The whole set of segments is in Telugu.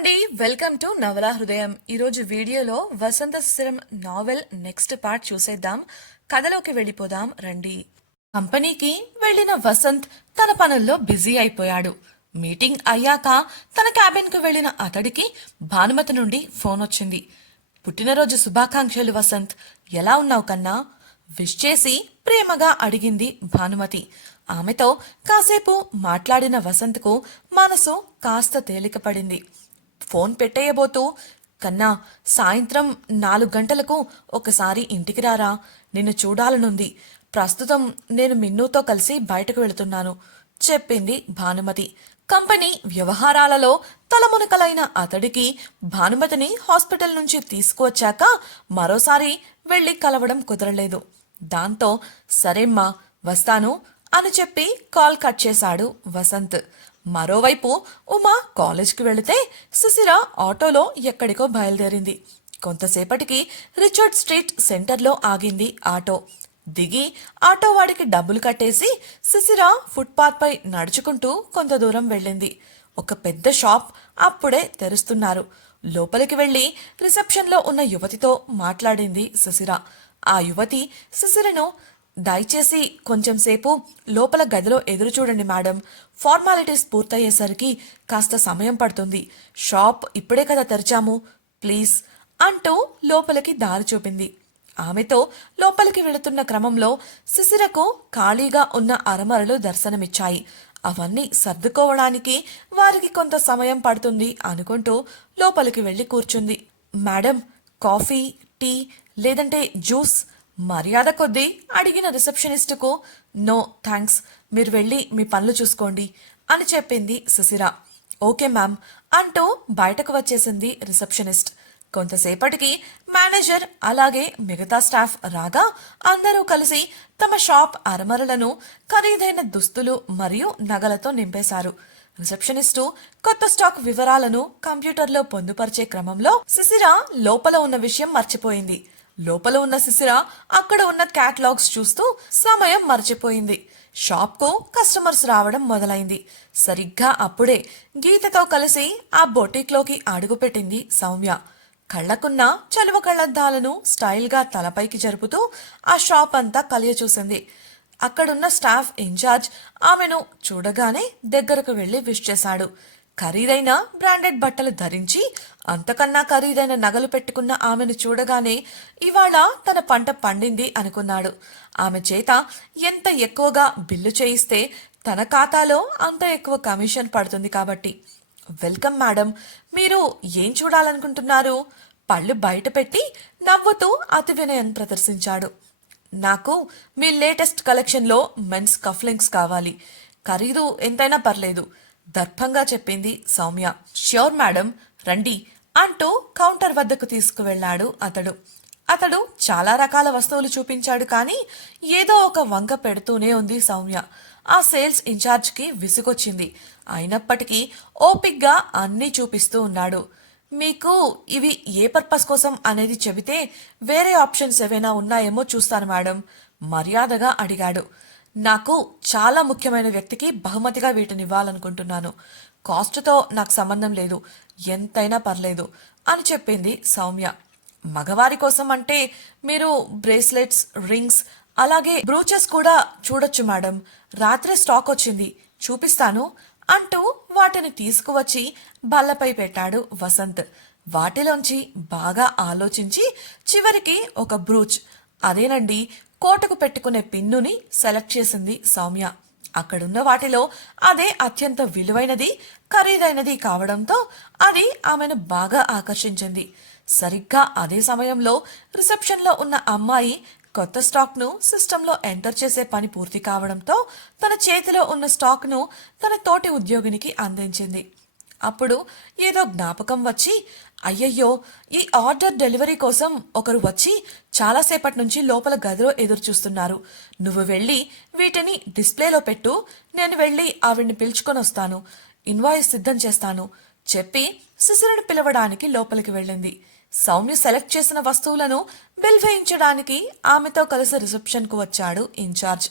అండి, వెల్కమ్ టు నవల హృదయం. ఈరోజు వీడియోలో వసంత శిశిరం నావెల్ నెక్స్ట్ పార్ట్ చూసేద్దాం. కథలోకి వెళ్ళిపోదాం రండి. కంపెనీకి వెళ్లిన వసంత్ తన పనుల్లో బిజీ అయిపోయాడు. మీటింగ్ అయ్యాక తన క్యాబిన్ కు వెళ్లిన అతడికి భానుమతి నుండి ఫోన్ వచ్చింది. పుట్టినరోజు శుభాకాంక్షలు వసంత్, ఎలా ఉన్నావు కన్నా? విష్ చేసి ప్రేమగా అడిగింది భానుమతి. ఆమెతో కాసేపు మాట్లాడిన వసంత్కు మనసు కాస్త తేలికపడింది. ఫోన్ పెట్టేయబోతూ, కన్నా, సాయంత్రం 4 గంటలకు ఒకసారి ఇంటికి రారా, నిన్ను చూడాలనుంది. ప్రస్తుతం నేను మిన్నుతో కలిసి బయటకు వెళుతున్నాను చెప్పింది భానుమతి. కంపెనీ వ్యవహారాలలో తలమునకలైన అతడికి భానుమతిని హాస్పిటల్ నుంచి తీసుకువచ్చాక మరోసారి వెళ్లి కలవడం కుదరలేదు. దాంతో సరేమ్మా, వస్తాను అని చెప్పి కాల్ కట్ చేశాడు వసంత్. మరోవైపు ఉమా కాలేజ్కి వెళితే శిశిర ఆటోలో ఎక్కడికో బయలుదేరింది. కొంతసేపటికి రిచర్డ్ స్ట్రీట్ సెంటర్లో ఆగింది ఆటో. దిగి ఆటో వాడికి డబ్బులు కట్టేసి శిశిర ఫుట్పాత్ పై నడుచుకుంటూ కొంత దూరం వెళ్ళింది. ఒక పెద్ద షాప్ అప్పుడే తెరుస్తున్నారు. లోపలికి వెళ్లి రిసెప్షన్లో ఉన్న యువతితో మాట్లాడింది శిశిర. ఆ యువతి శిశిరను, దయచేసి కొంచెం సేపు లోపల గదిలో ఎదురు చూడండి మేడం, ఫార్మాలిటీస్ పూర్తయ్యేసరికి కాస్త సమయం పడుతుంది, షాప్ ఇప్పుడే కదా తెరిచాము, ప్లీజ్ అంటూ లోపలికి దారి చూపింది. ఆమెతో లోపలికి వెళుతున్న క్రమంలో శిశిరకు ఖాళీగా ఉన్న అరమరలు దర్శనమిచ్చాయి. అవన్నీ సర్దుకోవడానికి వారికి కొంత సమయం పడుతుంది అనుకుంటూ లోపలికి వెళ్లి కూర్చుంది. మేడం, కాఫీ, టీ లేదంటే జ్యూస్ మర్యాద కొద్దీ అడిగిన రిసెప్షనిస్టుకు నో థ్యాంక్స్, మీరు వెళ్ళి మీ పనులు చూసుకోండి అని చెప్పింది శిశిర. ఓకే మ్యామ్ అంటూ బయటకు వచ్చేసింది రిసెప్షనిస్ట్. కొంతసేపటికి మేనేజర్ అలాగే మిగతా స్టాఫ్ రాగా అందరూ కలిసి తమ షాప్ అరమరలను ఖరీదైన దుస్తులు మరియు నగలతో నింపేశారు. రిసెప్షనిస్టు కొత్త స్టాక్ వివరాలను కంప్యూటర్లో పొందుపరిచే క్రమంలో శిశిర లోపల ఉన్న విషయం మర్చిపోయింది. లోపల ఉన్న శిశిర అక్కడ ఉన్న క్యాటలాగ్స్ చూస్తూ సమయం మర్చిపోయింది. షాప్కు కస్టమర్స్ రావడం మొదలైంది. సరిగ్గా అప్పుడే గీతతో కలిసి ఆ బొటిక్లోకి అడుగుపెట్టింది సౌమ్య. కళ్లకున్న చలువ కళ్లద్దాలను స్టైల్గా తలపైకి జరుపుతూ ఆ షాప్ అంతా కలియచూసింది. అక్కడున్న స్టాఫ్ ఇన్ఛార్జ్ ఆమెను చూడగానే దగ్గరకు వెళ్లి విష్ చేశాడు. ఖరీదైన బ్రాండెడ్ బట్టలు ధరించి అంతకన్నా ఖరీదైన నగలు పెట్టుకున్న ఆమెను చూడగానే ఇవాళ తన పంట పండింది అనుకున్నాడు. ఆమె చేత ఎంత ఎక్కువగా బిల్లు చేయిస్తే తన ఖాతాలో అంత ఎక్కువ కమిషన్ పడుతుంది కాబట్టి. వెల్కమ్ మేడం, మీరు ఏం చూడాలనుకుంటున్నారు? పళ్ళు బయట పెట్టి నవ్వుతూ అతి వినయం ప్రదర్శించాడు. నాకు మీ లేటెస్ట్ కలెక్షన్లో మెన్స్ కఫ్లింగ్స్ కావాలి, ఖరీదు ఎంతైనా పర్లేదు దర్భంగా చెప్పింది సౌమ్య. ష్యూర్ మేడం, రండి అంటూ కౌంటర్ వద్దకు తీసుకువెళ్లాడు అతడు చాలా రకాల వస్తువులు చూపించాడు. కానీ ఏదో ఒక వంక పెడుతూనే ఉంది సౌమ్య. ఆ సేల్స్ ఇన్ఛార్జ్కి విసుగొచ్చింది. అయినప్పటికీ ఓపిగ్గా అన్నీ చూపిస్తూ ఉన్నాడు. మీకు ఇవి ఏ పర్పస్ కోసం అనేది చెబితే వేరే ఆప్షన్స్ ఏవైనా ఉన్నాయేమో చూస్తాను మేడం మర్యాదగా అడిగాడు. నాకు చాలా ముఖ్యమైన వ్యక్తికి బహుమతిగా వీటిని ఇవ్వాలనుకుంటున్నాను. కాస్ట్తో నాకు సంబంధం లేదు, ఎంతైనా పర్లేదు అని చెప్పింది సౌమ్య. మగవారి కోసం అంటే మీరు బ్రేస్లెట్స్, రింగ్స్ అలాగే బ్రూచెస్ కూడా చూడొచ్చు మేడం, రాత్రే స్టాక్ వచ్చింది, చూపిస్తాను అంటూ వాటిని తీసుకువచ్చి బల్లపై పెట్టాడు వసంత్. వాటిలోంచి బాగా ఆలోచించి చివరికి ఒక బ్రూచ్, అదేనండి కోటకు పెట్టుకునే పిన్నుని సెలెక్ట్ చేసింది సౌమ్య. అక్కడున్న వాటిలో అదే అత్యంత విలువైనది, ఖరీదైనది కావడంతో అది ఆమెను బాగా ఆకర్షించింది. సరిగ్గా అదే సమయంలో రిసెప్షన్లో ఉన్న అమ్మాయి కొత్త స్టాక్ను సిస్టంలో ఎంటర్ చేసే పని పూర్తి కావడంతో తన చేతిలో ఉన్న స్టాక్ను తన తోటి ఉద్యోగినికి అందించింది. అప్పుడు ఏదో జ్ఞాపకం వచ్చి, అయ్యయ్యో, ఈ ఆర్డర్ డెలివరీ కోసం ఒకరు వచ్చి చాలాసేపటి నుంచి లోపల గదిలో ఎదురు చూస్తున్నారు, నువ్వు వెళ్ళి వీటిని డిస్ప్లేలో పెట్టు, నేను వెళ్ళి ఆవిడ్ని పిలుచుకొని వస్తాను, ఇన్వాయిస్ సిద్ధం చేస్తాను చెప్పి శిశిరను పిలవడానికి లోపలికి వెళ్ళింది. సౌమ్య సెలెక్ట్ చేసిన వస్తువులను బిల్ వేయించడానికి ఆమెతో కలిసి రిసెప్షన్కు వచ్చాడు ఇన్ఛార్జ్.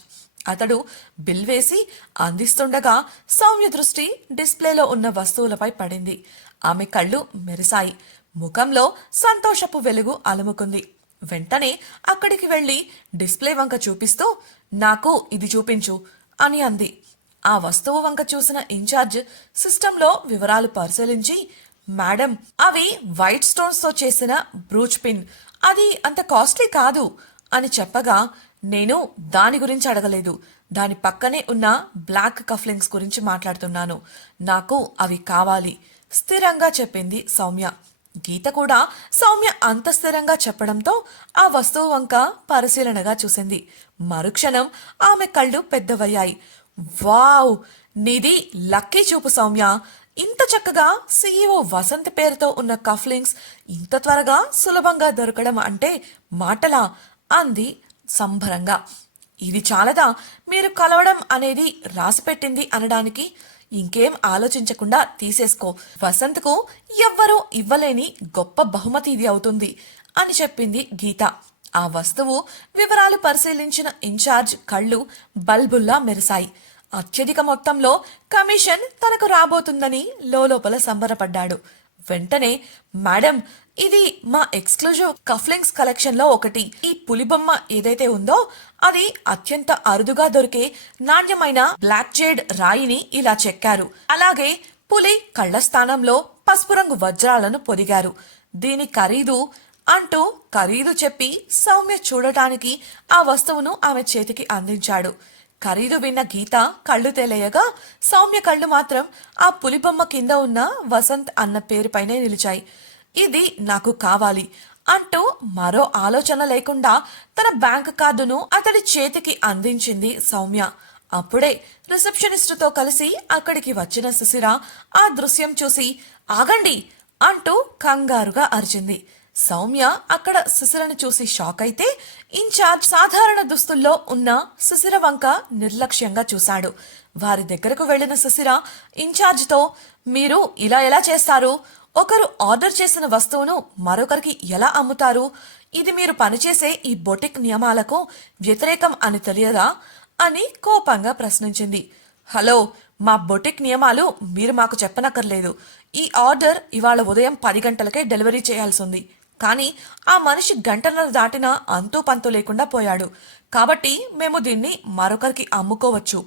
అతడు బిల్ వేసి అందిస్తుండగా సౌమ్య దృష్టి డిస్ప్లేలో ఉన్న వస్తువులపై పడింది. ఆమె కళ్ళు మెరిశాయి. ముఖంలో సంతోషపు వెలుగు అలుముకుంది. వెంటనే అక్కడికి వెళ్లి డిస్ప్లే వంక చూపిస్తూ నాకు ఇది చూపించు అని అంది. ఆ వస్తువు వంక చూసిన ఇన్ఛార్జ్ సిస్టంలో వివరాలు పరిశీలించి మేడం అవి వైట్ స్టోన్స్ తో చేసిన బ్రూచ్ పిన్, అది అంత కాస్ట్లీ కాదు అని చెప్పగా నేను దాని గురించి అడగలేదు, దాని పక్కనే ఉన్న బ్లాక్ కఫ్లింగ్స్ గురించి మాట్లాడుతున్నాను. నాకు అవి కావాలి స్థిరంగా చెప్పింది సౌమ్య. గీత కూడా సౌమ్య అంత స్థిరంగా చెప్పడంతో ఆ వస్తువు వంక పరిశీలనగా చూసింది. మరుక్షణం ఆమె కళ్ళు పెద్దవయ్యాయి. వావ్, నీది లక్కీ చూపు సౌమ్య. ఇంత చక్కగా సీఈఓ వసంత్ పేరుతో ఉన్న కఫ్లింగ్స్ ఇంత త్వరగా సులభంగా దొరకడం అంటే మాటలా అంది సంభరంగా. ఇది చాలదా మీరు కలవడం అనేది రాసిపెట్టింది అనడానికి? ఇంకేం ఆలోచించకుండా తీసేసుకో. వసంత్కు ఎవ్వరూ ఇవ్వలేని గొప్ప బహుమతి ఇది అవుతుంది అని చెప్పింది గీత. ఆ వస్తువు వివరాలు పరిశీలించిన ఇన్ఛార్జ్ కళ్ళు బల్బుల్లా మెరిశాయి. అత్యధిక మొత్తంలో కమిషన్ తనకు రాబోతుందని లోపల సంబరపడ్డాడు. వెంటనే మేడం, ఇది మా ఎక్స్క్లూజివ్ కఫ్లింగ్స్ కలెక్షన్ లో ఒకటి. ఈ పులిబొమ్మ ఏదైతే ఉందో అది అత్యంత అరుదుగా దొరికే నాణ్యమైన బ్లాక్ జేడ్ రాయిని ఇలా చెక్కారు. అలాగే పులి కళ్ళ స్థానంలో పసుపు రంగు వజ్రాలను పొదిగారు. దీని ఖరీదు అంటూ ఖరీదు చెప్పి సౌమ్య చూడటానికి ఆ వస్తువును ఆమె చేతికి అందించాడు. ఖరీదు విన్న గీత కళ్ళు తేలేయగా సౌమ్య కళ్ళు మాత్రం ఆ పులిబొమ్మ కింద ఉన్న వసంత్ అన్న పేరుపైనే నిలిచాయి. ఇది నాకు కావాలి అంటూ మరో ఆలోచన లేకుండా తన బ్యాంక్ కార్డును అతడి చేతికి అందించింది సౌమ్య. అప్పుడే రిసెప్షనిస్టుతో కలిసి అక్కడికి వచ్చిన సుశిర ఆ దృశ్యం చూసి ఆగండి అంటూ కంగారుగా అరిచింది. సౌమ్య అక్కడ సుశిరను చూసి షాక్ అయితే ఇన్ఛార్జ్ సాధారణ దుస్తుల్లో ఉన్న సుశిర వంక నిర్లక్ష్యంగా చూశాడు. వారి దగ్గరకు వెళ్లిన సుశిర ఇన్ఛార్జ్తో మీరు ఇలా ఎలా చేస్తారు? ఒకరు ఆర్డర్ చేసిన వస్తువును మరొకరికి ఎలా అమ్ముతారు? ఇది మీరు పనిచేసే ఈ బొటిక్ నియమాలకు వ్యతిరేకం అని తెలియదా అని కోపంగా ప్రశ్నించింది. హలో, మా బొటిక్ నియమాలు మీరు మాకు చెప్పనక్కర్లేదు. ఈ ఆర్డర్ ఇవాళ ఉదయం 10 గంటలకే డెలివరీ చేయాల్సి ఉంది. కానీ ఆ మనిషి గంటన్నర దాటినా అంతూ పంతు లేకుండా పోయాడు. కాబట్టి మేము దీన్ని మరొకరికి అమ్ముకోవచ్చు.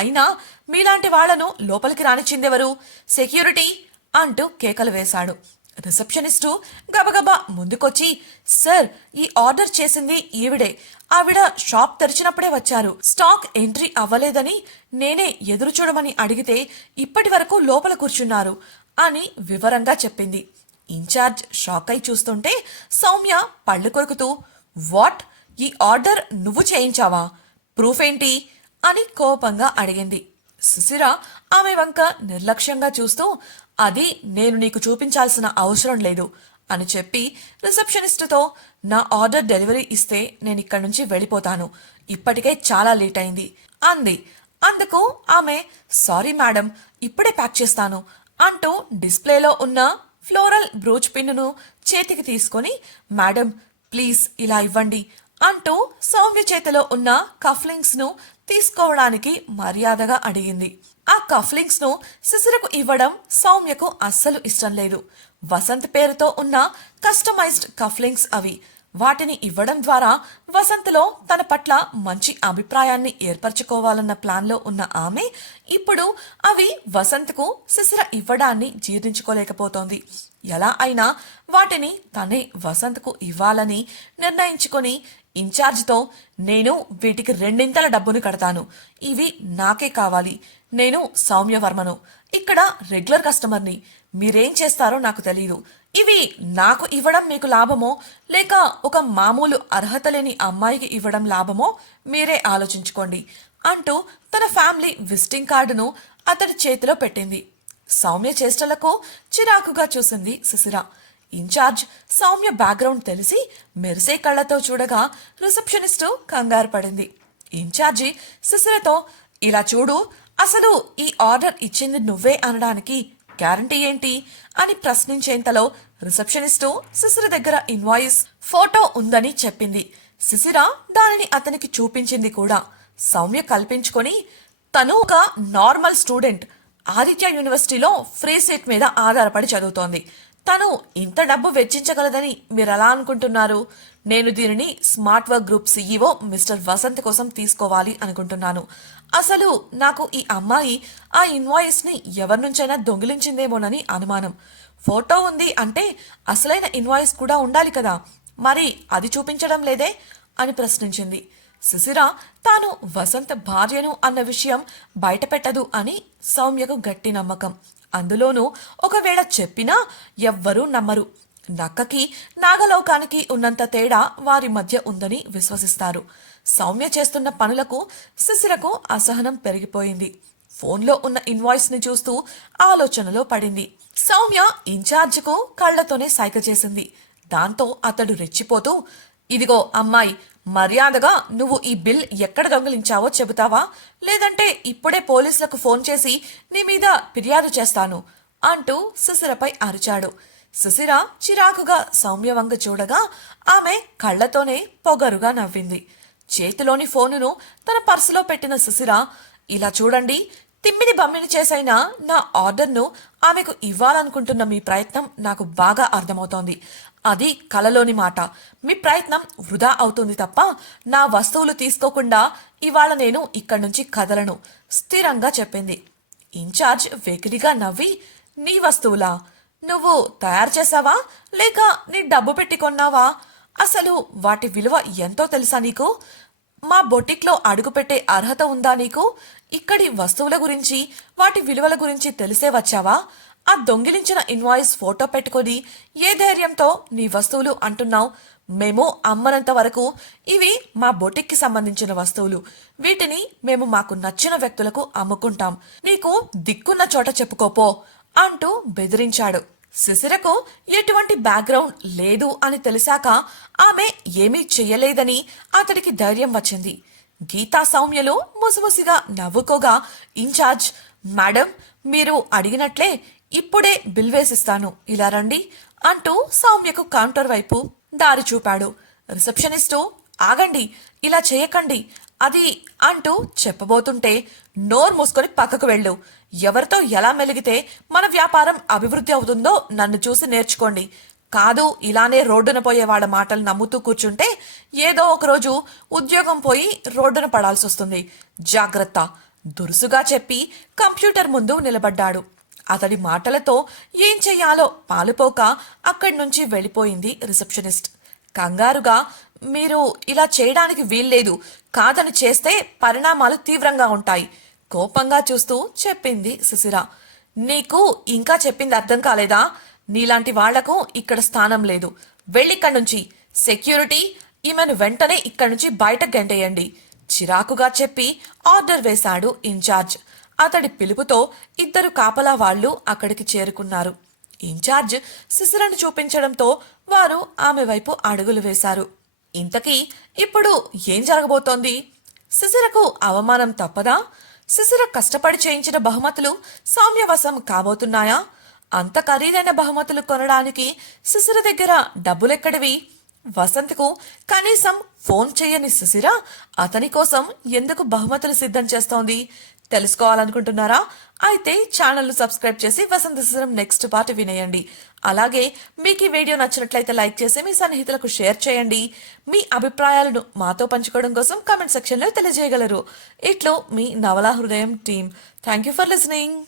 అయినా మీలాంటి వాళ్లను లోపలికి రానిచ్చిందెవరు? సెక్యూరిటీ అంటూ కేకలు వేశాడు. రిసెప్షనిస్టు గబగబా ముందుకొచ్చి సార్, ఈ ఆర్డర్ చేసింది ఈవిడే. ఆవిడ షాప్ తెరిచినప్పుడే వచ్చారు. స్టాక్ ఎంట్రీ అవ్వలేదని నేనే ఎదురు చూడమని అడిగితే ఇప్పటి వరకు లోపల కూర్చున్నారు అని వివరంగా చెప్పింది. ఇన్ఛార్జ్ షాక్ అయి చూస్తుంటే సౌమ్య పళ్ళు కొరుకుతూ వాట్, ఈ ఆర్డర్ నువ్వు చేయించావా? ప్రూఫ్ ఏంటి అని కోపంగా అడిగింది. సుశిర ఆమె వంక నిర్లక్ష్యంగా చూస్తూ అది నేను నీకు చూపించాల్సిన అవసరం లేదు అని చెప్పి రిసెప్షనిస్టుతో నా ఆర్డర్ డెలివరీ ఇస్తే నేను ఇక్కడి నుంచి వెళ్ళిపోతాను. ఇప్పటికే చాలా లేట్ అయింది అంది. అందుకు ఆమె సారీ మేడం, ఇప్పుడే ప్యాక్ చేస్తాను అంటూ డిస్ప్లేలో ఉన్న ఫ్లోరల్ బ్రూచ్ పిన్నును చేతికి తీసుకొని మేడం ప్లీజ్ ఇలా ఇవ్వండి అంటూ సౌమ్య చేతిలో ఉన్న కఫ్లింగ్స్ ను తీసుకోవడానికి మర్యాదగా అడిగింది. ఆ కఫ్లింగ్స్ ను శిశిరకు ఇవ్వడం సౌమ్యకు అస్సలు ఇష్టం లేదు. వసంత్ పేరుతో ఉన్న కస్టమైజ్డ్ కఫ్లింగ్స్ అవి. వాటిని ఇవ్వడం ద్వారా వసంత్లో తన పట్ల మంచి అభిప్రాయాన్ని ఏర్పరచుకోవాలన్న ప్లాన్లో ఉన్న ఆమె ఇప్పుడు అవి వసంత్కు శిశిర ఇవ్వడాన్ని జీర్ణించుకోలేకపోతోంది. ఎలా అయినా వాటిని తనే వసంత్కు ఇవ్వాలని నిర్ణయించుకొని ఇన్ఛార్జ్తో నేను వీటికి 2 డబ్బును కడతాను. ఇవి నాకే కావాలి. నేను సౌమ్యవర్మను, ఇక్కడ రెగ్యులర్ కస్టమర్ని. మీరేం చేస్తారో నాకు తెలీదు. ఇవి నాకు ఇవ్వడం మీకు లాభమో లేక ఒక మామూలు అర్హత లేని అమ్మాయికి ఇవ్వడం లాభమో మీరే ఆలోచించుకోండి అంటూ తన ఫ్యామిలీ విజిటింగ్ కార్డును అతడి చేతిలో పెట్టింది. సౌమ్య చేష్టలకు చిరాకుగా చూసింది సుశిర. ఇన్ఛార్జ్ సౌమ్య బ్యాక్గ్రౌండ్ తెలిసి మెరిసే కళ్లతో చూడగా రిసెప్షనిస్టు కంగారు పడింది. ఇన్ఛార్జి సుశిరతో ఇలా చూడు, అసలు ఈ ఆర్డర్ ఇచ్చింది నువ్వే అనడానికి గ్యారంటీ ఏంటి అని ప్రశ్నించేంతలో రిసెప్షనిస్టు శిశిర దగ్గర ఇన్వాయిస్ ఫోటో ఉందని చెప్పింది. శిశిర దానిని అతనికి చూపించింది కూడా. సౌమ్య కల్పించుకొని తను ఒక నార్మల్ స్టూడెంట్ ఆదిత్య యూనివర్సిటీలో ఫ్రీ సీట్ మీద ఆధారపడి చదువుతోంది. తను ఇంత డబ్బు వెచ్చించగలదని మీరెలా అనుకుంటున్నారు? నేను దీనిని smart work group CEO mister Vasant కోసం తీసుకోవాలి అనుకుంటున్నాను. అసలు నాకు ఈ అమ్మాయి ఆ ఇన్వాయిస్ ని ఎవరి నుంచైనా దొంగిలించిందేమోనని అనుమానం. ఫోటో ఉంది అంటే అసలైన ఇన్వాయిస్ కూడా ఉండాలి కదా, మరి అది చూపించడం లేదే అని ప్రశ్నించింది. సుశిర తాను వసంత్ భార్యను అన్న విషయం బయటపెట్టదు అని సౌమ్యకు గట్టి నమ్మకం. అందులోనూ ఒకవేళ చెప్పినా ఎవ్వరూ నమ్మరు. నక్కకి నాగలోకానికి ఉన్నంత తేడా వారి మధ్య ఉందని విశ్వసిస్తారు. సౌమ్య చేస్తున్న పనులకు సుశిరకు అసహనం పెరిగిపోయింది. ఫోన్లో ఉన్న ఇన్వాయిస్ ని చూస్తూ ఆలోచనలో పడింది. సౌమ్య ఇన్ఛార్జికు కళ్లతోనే సైగ చేసింది. దాంతో అతడు రెచ్చిపోతూ, ఇదిగో అమ్మాయి, మర్యాదగా నువ్వు ఈ బిల్ ఎక్కడ దొంగిలించావో చెబుతావా, లేదంటే ఇప్పుడే పోలీసులకు ఫోన్ చేసి నీ మీద ఫిర్యాదు చేస్తాను అంటూ సుశిరపై అరిచాడు. సుశిర చిరాకుగా సౌమ్య వంగ చూడగా ఆమె కళ్లతోనే పొగరుగా నవ్వింది. చేతిలోని ఫోనును తన పర్సులో పెట్టిన సుశిర, ఇలా చూడండి, తిమ్మిని బమ్మిని చేసైనా నా ఆర్డర్ను ఆమెకు ఇవ్వాలనుకుంటున్న మీ ప్రయత్నం నాకు బాగా అర్థమవుతోంది. అది కలలోని మాట. మీ ప్రయత్నం వృధా అవుతుంది తప్ప నా వస్తువులు తీసుకోకుండా ఇవాళ నేను ఇక్కడి నుంచి కదలను స్థిరంగా చెప్పింది. ఇన్ఛార్జ్ వెకిలిగా నవ్వి, నీ వస్తువులా? నువ్వు తయారు చేసావా లేక నీ డబ్బు పెట్టి కొన్నావా? అసలు వాటి విలువ ఎంతో తెలుసా నీకు? మా బొటిక్లో అడుగుపెట్టే అర్హత ఉందా నీకు? ఇక్కడి వస్తువుల గురించి వాటి విలువల గురించి తెలిసే వచ్చావా? ఆ దొంగిలించిన ఇన్వాయిస్ ఫోటో పెట్టుకొని ఏ ధైర్యంతో నీ వస్తువులు అంటున్నావు? మేము అమ్మనంత వరకు ఇవి మా బొటిక్కి సంబంధించిన వస్తువులు. వీటిని మేము మాకు నచ్చిన వ్యక్తులకు అమ్ముకుంటాం. నీకు దిక్కున్న చోట చెప్పుకోపో అంటూ బెదిరించాడు. సుశిరకు ఎటువంటి బ్యాక్గ్రౌండ్ లేదు అని తెలిసాక ఆమె ఏమీ చెయ్యలేదని అతడికి ధైర్యం వచ్చింది. గీతా సౌమ్యలు ముసిముసిగా నవ్వుకోగా ఇన్ఛార్జ్, మేడం, మీరు అడిగినట్లే ఇప్పుడే బిల్ వేసిస్తాను, ఇలా రండి అంటూ సౌమ్యకు కౌంటర్ వైపు దారి చూపాడు. రిసెప్షనిస్టు, ఆగండి, ఇలా చేయకండి అది అంటూ చెప్పబోతుంటే, నోరు మూసుకొని పక్కకు వెళ్ళు. ఎవరితో ఎలా మెలిగితే మన వ్యాపారం అభివృద్ధి అవుతుందో నన్ను చూసి నేర్చుకోండి. కాదు ఇలానే రోడ్డున పోయే వాళ్ళ మాటలు నమ్ముతూ కూర్చుంటే ఏదో ఒకరోజు ఉద్యోగం పోయి రోడ్డున పడాల్సి వస్తుంది. జాగ్రత్త, దురుసుగా చెప్పి కంప్యూటర్ ముందు నిలబడ్డాడు. అతడి మాటలతో ఏం చెయ్యాలో పాలుపోక అక్కడి నుంచి వెళ్ళిపోయింది రిసెప్షనిస్ట్. కంగారుగా, మీరు ఇలా చేయడానికి వీల్లేదు, కాదని చేస్తే పరిణామాలు తీవ్రంగా ఉంటాయి కోపంగా చూస్తూ చెప్పింది సుశిర. నీకు ఇంకా చెప్పింది అర్థం కాలేదా? నీలాంటి వాళ్లకు ఇక్కడ స్థానం లేదు. వెళ్ళిక్కడి నుంచి. సెక్యూరిటీ, ఈమెను వెంటనే ఇక్కడి నుంచి బయటకు గంటేయండి చిరాకుగా చెప్పి ఆర్డర్ వేశాడు ఇన్ఛార్జ్. అతడి పిలుపుతో ఇద్దరు కాపలా వాళ్లు అక్కడికి చేరుకున్నారు. ఇన్ఛార్జ్ సుశిరను చూపించడంతో వారు ఆమె వైపు అడుగులు వేశారు. ఇంతకీ ఇప్పుడు ఏం జరగబోతోంది? సుశిరకు అవమానం తప్పదా? సుశిర కష్టపడి చేయించిన బహుమతులు సౌమ్యవశం కాబోతున్నాయా? అంత ఖరీదైన బహుమతులు కొనడానికి సుశిర దగ్గర డబ్బులెక్కడివి? వసంత్కు కనీసం ఫోన్ చేయని సుశిర అతని కోసం ఎందుకు బహుమతులు సిద్ధం చేస్తోంది? తెలుసుకోవాలనుకుంటున్నారా? అయితే ఛానల్ను సబ్స్క్రైబ్ చేసి వసంత శిశిరం నెక్స్ట్ పార్ట్ వినేయండి. అలాగే మీకు ఈ వీడియో నచ్చినట్లయితే లైక్ చేసి మీ సన్నిహితులకు షేర్ చేయండి. మీ అభిప్రాయాలను మాతో పంచుకోవడం కోసం కామెంట్ సెక్షన్లో తెలియజేయగలరు. ఇట్లు మీ నవలా హృదయం team. Thank you for listening.